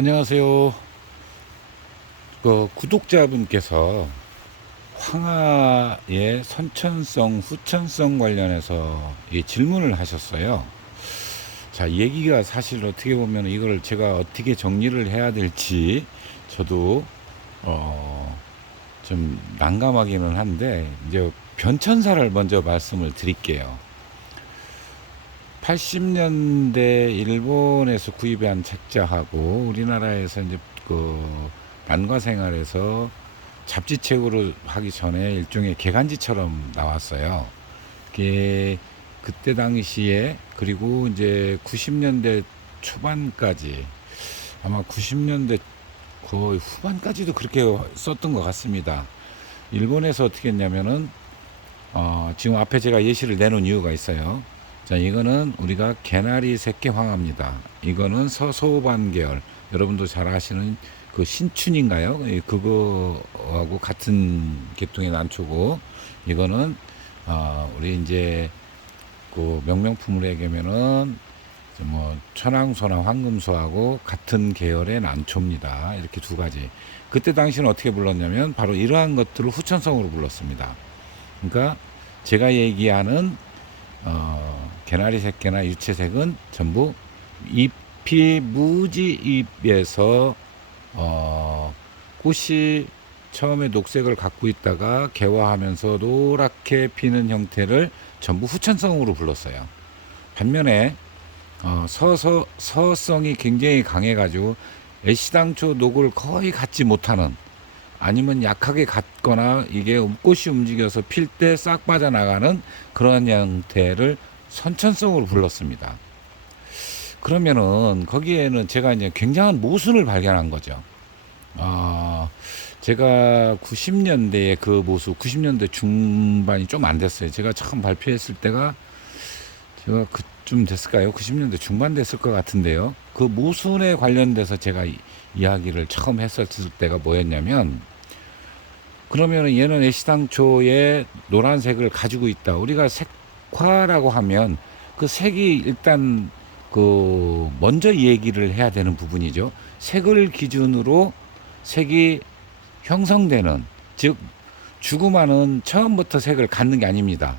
안녕하세요. 구독자분께서 황하의 선천성, 후천성 관련해서 질문을 하셨어요. 자, 이 얘기가 사실 어떻게 보면 이걸 제가 어떻게 정리를 해야 될지 저도 좀 난감하기는 한데, 이제 변천사를 먼저 말씀을 드릴게요. 80년대 일본에서 구입한 책자하고 우리나라에서 이제 난과 생활에서 잡지책으로 하기 전에 일종의 개간지처럼 나왔어요. 그게 그때 당시에, 그리고 이제 90년대 초반까지, 아마 90년대 거의 후반까지도 그렇게 썼던 것 같습니다. 일본에서 어떻게 했냐면은 지금 앞에 제가 예시를 내놓은 이유가 있어요. 자, 이거는 우리가 개나리 새끼 황합니다. 이거는 서소반 계열, 여러분도 잘 아시는 그 신춘인가요? 그거하고 같은 계통의 난초고, 이거는 우리 이제 그 명명품으로 얘기하면은 뭐 천황소나 황금소하고 같은 계열의 난초입니다. 이렇게 두 가지. 그때 당시는 어떻게 불렀냐면 바로 이러한 것들을 후천성으로 불렀습니다. 그러니까 제가 얘기하는 개나리 색계나 유채색은 전부 잎이 무지잎에서 꽃이 처음에 녹색을 갖고 있다가 개화하면서 노랗게 피는 형태를 전부 후천성으로 불렀어요. 반면에 서성이 굉장히 강해가지고 애시당초 녹을 거의 갖지 못하는, 아니면 약하게 갖거나 이게 꽃이 움직여서 필 때 싹 빠져나가는 그런 형태를 선천성으로 불렀습니다. 그러면은 거기에는 제가 이제 굉장한 모순을 발견한 거죠. 제가 90년대에 그 모습, 90년대 중반이 좀 안 됐어요. 제가 처음 발표했을 때가 제가 그쯤 됐을까요? 90년대 중반 됐을 것 같은데요. 그 모순에 관련돼서 제가 이야기를 처음 했었을 때가 뭐였냐면, 그러면 얘는 애시당초에 노란색을 가지고 있다. 우리가 색화라고 하면 그 색이 일단 먼저 얘기를 해야 되는 부분이죠. 색을 기준으로 색이 형성되는, 즉 주구마는 처음부터 색을 갖는 게 아닙니다.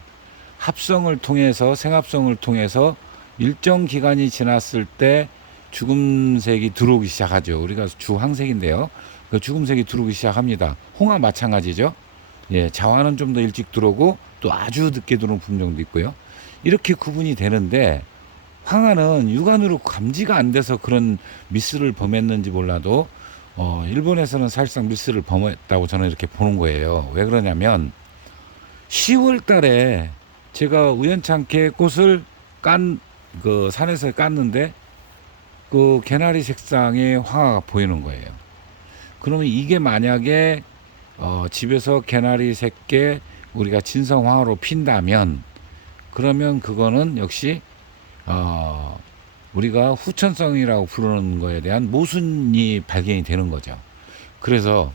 합성을 통해서, 생합성을 통해서 일정 기간이 지났을 때 죽음색이 들어오기 시작하죠. 우리가 주황색인데요. 그 죽음색이 들어오기 시작합니다. 홍화 마찬가지죠. 예, 자화는 좀 더 일찍 들어오고 또 아주 늦게 들어오는 품종도 있고요. 이렇게 구분이 되는데, 황화는 육안으로 감지가 안 돼서 그런 미스를 범했는지 몰라도 일본에서는 사실상 미스를 범했다고 저는 이렇게 보는 거예요. 왜 그러냐면 10월 달에 제가 우연찮게 꽃을 그 산에서 깠는데 그 개나리 색상의 황화가 보이는 거예요. 그러면 이게 만약에 집에서 개나리 색계 우리가 진성황화로 핀다면, 그러면 그거는 역시 우리가 후천성이라고 부르는 거에 대한 모순이 발견이 되는 거죠. 그래서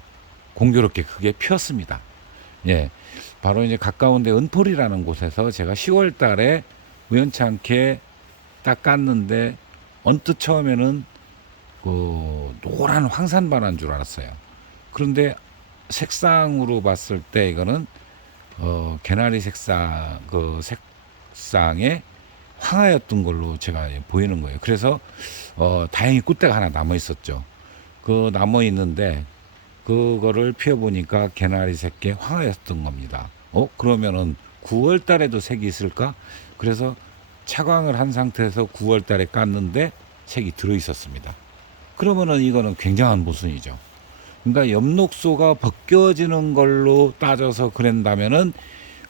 공교롭게 그게 피었습니다. 예, 바로 이제 가까운데 은폴이라는 곳에서 제가 10월 달에 우연찮게 딱 깠는데, 언뜻 처음에는 그 노란 황산반한 줄 알았어요. 그런데 색상으로 봤을 때 이거는 개나리 색상, 그 색상의 황하였던 걸로 제가 보이는 거예요. 그래서 다행히 꽃대가 하나 남아 있었죠. 그 남아 있는데 그거를 피워보니까 개나리 색계 황하였던 겁니다. 그러면은 9월 달에도 색이 있을까? 그래서 차광을 한 상태에서 9월 달에 깠는데 색이 들어 있었습니다. 그러면은 이거는 굉장한 모순이죠. 그러니까 엽록소가 벗겨지는 걸로 따져서 그랬다면은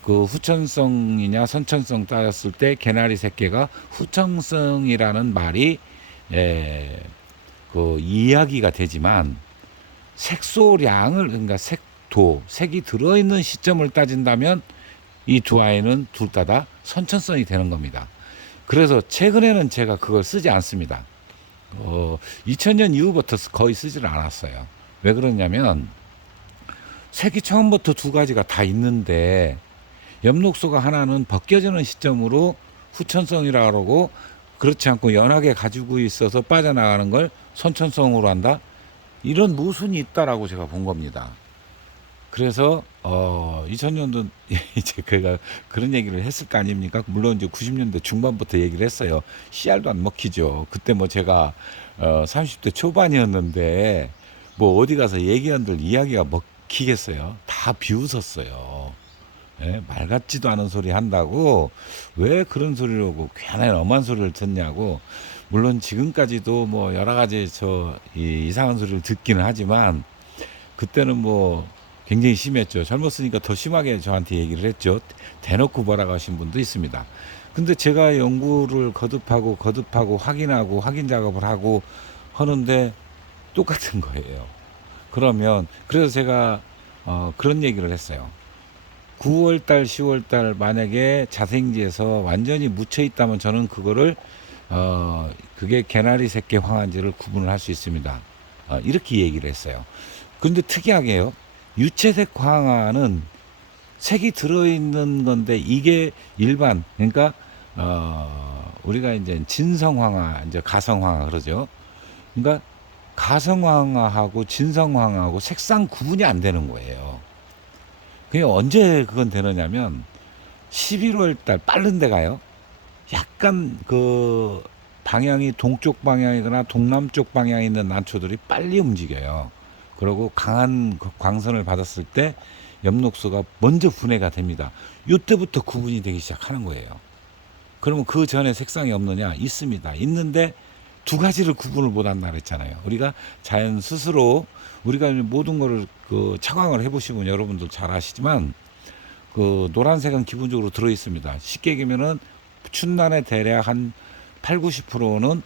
그 후천성이냐 선천성 따졌을 때 개나리 새끼가 후천성이라는 말이 그 이야기가 되지만, 색소량을, 그러니까 색이 들어있는 시점을 따진다면 이 두 아이는 둘 다 선천성이 되는 겁니다. 그래서 최근에는 제가 그걸 쓰지 않습니다. 2000년 이후부터 거의 쓰지를 않았어요. 왜 그러냐면 색이 처음부터 두 가지가 다 있는데 엽록소가 하나는 벗겨지는 시점으로 후천성이라고 그러고, 그렇지 않고 연하게 가지고 있어서 빠져나가는 걸 선천성으로 한다. 이런 모순이 있다라고 제가 본 겁니다. 그래서 2000년도 이제 그가 그런 얘기를 했을 거 아닙니까? 물론 이제 90년대 중반부터 얘기를 했어요. 씨알도 안 먹히죠. 그때 뭐 제가 30대 초반이었는데 뭐 어디 가서 얘기한들 이야기가 먹히겠어요. 다 비웃었어요. 예, 말 같지도 않은 소리 한다고 왜 그런 소리를 하고 괜한 엄한 소리를 듣냐고. 물론 지금까지도 뭐 여러 가지 이상한 소리를 듣기는 하지만 그때는 뭐 굉장히 심했죠. 젊었으니까 더 심하게 저한테 얘기를 했죠. 대놓고 뭐라고 하신 분도 있습니다. 근데 제가 연구를 거듭하고 확인하고 확인 작업을 하고 하는데 똑같은 거예요. 그래서 제가 그런 얘기를 했어요. 9월달, 10월달 만약에 자생지에서 완전히 묻혀 있다면 저는 그거를 그게 개나리 새끼 황화지를 구분을 할 수 있습니다. 이렇게 얘기를 했어요. 그런데 특이하게요. 유채색 황화는 색이 들어있는 건데 이게 일반 그러니까 우리가 이제 진성황화, 이제 가성황화 그러죠. 그러니까 가성황화하고 진성황화하고 색상 구분이 안 되는 거예요. 그게 언제 그건 되느냐면 11월 달 빠른 데가요. 약간 그 방향이 동쪽 방향이거나 동남쪽 방향에 있는 난초들이 빨리 움직여요. 그리고 강한 광선을 받았을 때 엽록소가 먼저 분해가 됩니다. 이때부터 구분이 되기 시작하는 거예요. 그러면 그 전에 색상이 없느냐? 있습니다. 있는데 두 가지를 구분을 못 한다 그랬잖아요. 우리가 자연 스스로 우리가 모든 거를 그 차광을 해보시면 여러분들 잘 아시지만 그 노란색은 기본적으로 들어 있습니다. 쉽게 얘기하면은 춘란의 대략 한 8, 90%는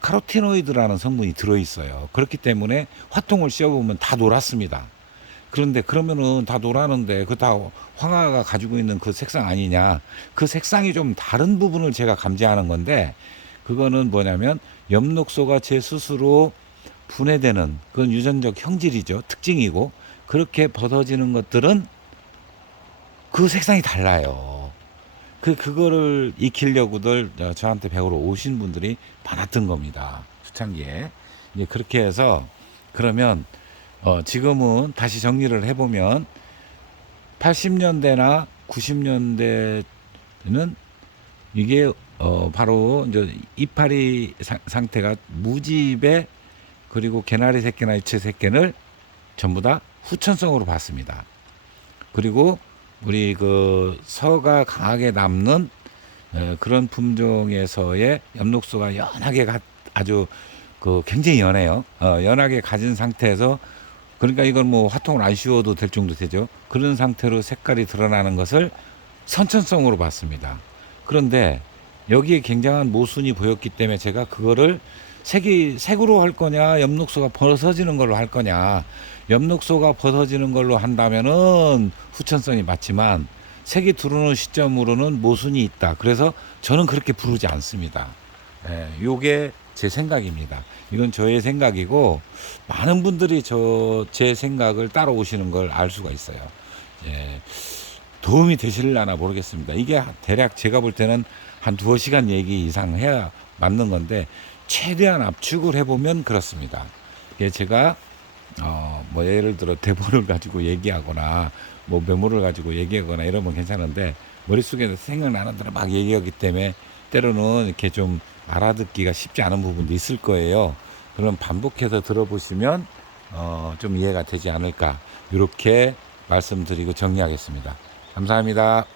카로티노이드라는 성분이 들어 있어요. 그렇기 때문에 화통을 씌워보면 다 노랗습니다. 그런데 그러면은 다 노라는데 그 다 황화가 가지고 있는 그 색상 아니냐? 그 색상이 좀 다른 부분을 제가 감지하는 건데 그거는 뭐냐면 엽록소가 제 스스로 분해되는 그건 유전적 형질이죠. 특징이고 그렇게 벗어지는 것들은 그 색상이 달라요. 그거를 익히려고들 저한테 배우러 오신 분들이 많았던 겁니다. 초창기에. 이제 그렇게 해서 그러면 지금은 다시 정리를 해보면 80년대나 90년대는 이게 바로 이제 이파리 상태가 무집에 그리고 개나리 새끼나 유채 새끼를 전부 다 후천성으로 봤습니다. 그리고 우리 그 서가 강하게 남는 그런 품종에서의 엽록소가 연하게 아주 그 굉장히 연해요. 연하게 가진 상태에서 그러니까 이건 뭐 화통을 안 씌워도 될 정도 되죠. 그런 상태로 색깔이 드러나는 것을 선천성으로 봤습니다. 그런데 여기에 굉장한 모순이 보였기 때문에 제가 그거를 색으로 할 거냐, 엽록소가 벗어지는 걸로 할 거냐. 엽록소가 벗어지는 걸로 한다면은 후천성이 맞지만 색이 들어오는 시점으로는 모순이 있다. 그래서 저는 그렇게 부르지 않습니다. 요게 제 생각입니다. 이건 저의 생각이고 많은 분들이 제 생각을 따라오시는 걸 알 수가 있어요. 도움이 되실려나 모르겠습니다. 이게 대략 제가 볼 때는 한 두어 시간 얘기 이상 해야 맞는 건데 최대한 압축을 해보면 그렇습니다. 제가 뭐 예를 들어 대본을 가지고 얘기하거나 뭐 메모를 가지고 얘기하거나 이러면 괜찮은데 머릿속에 생각나는 대로 막 얘기하기 때문에 때로는 이렇게 좀 알아듣기가 쉽지 않은 부분도 있을 거예요. 그럼 반복해서 들어보시면 좀 이해가 되지 않을까 이렇게 말씀드리고 정리하겠습니다. 감사합니다.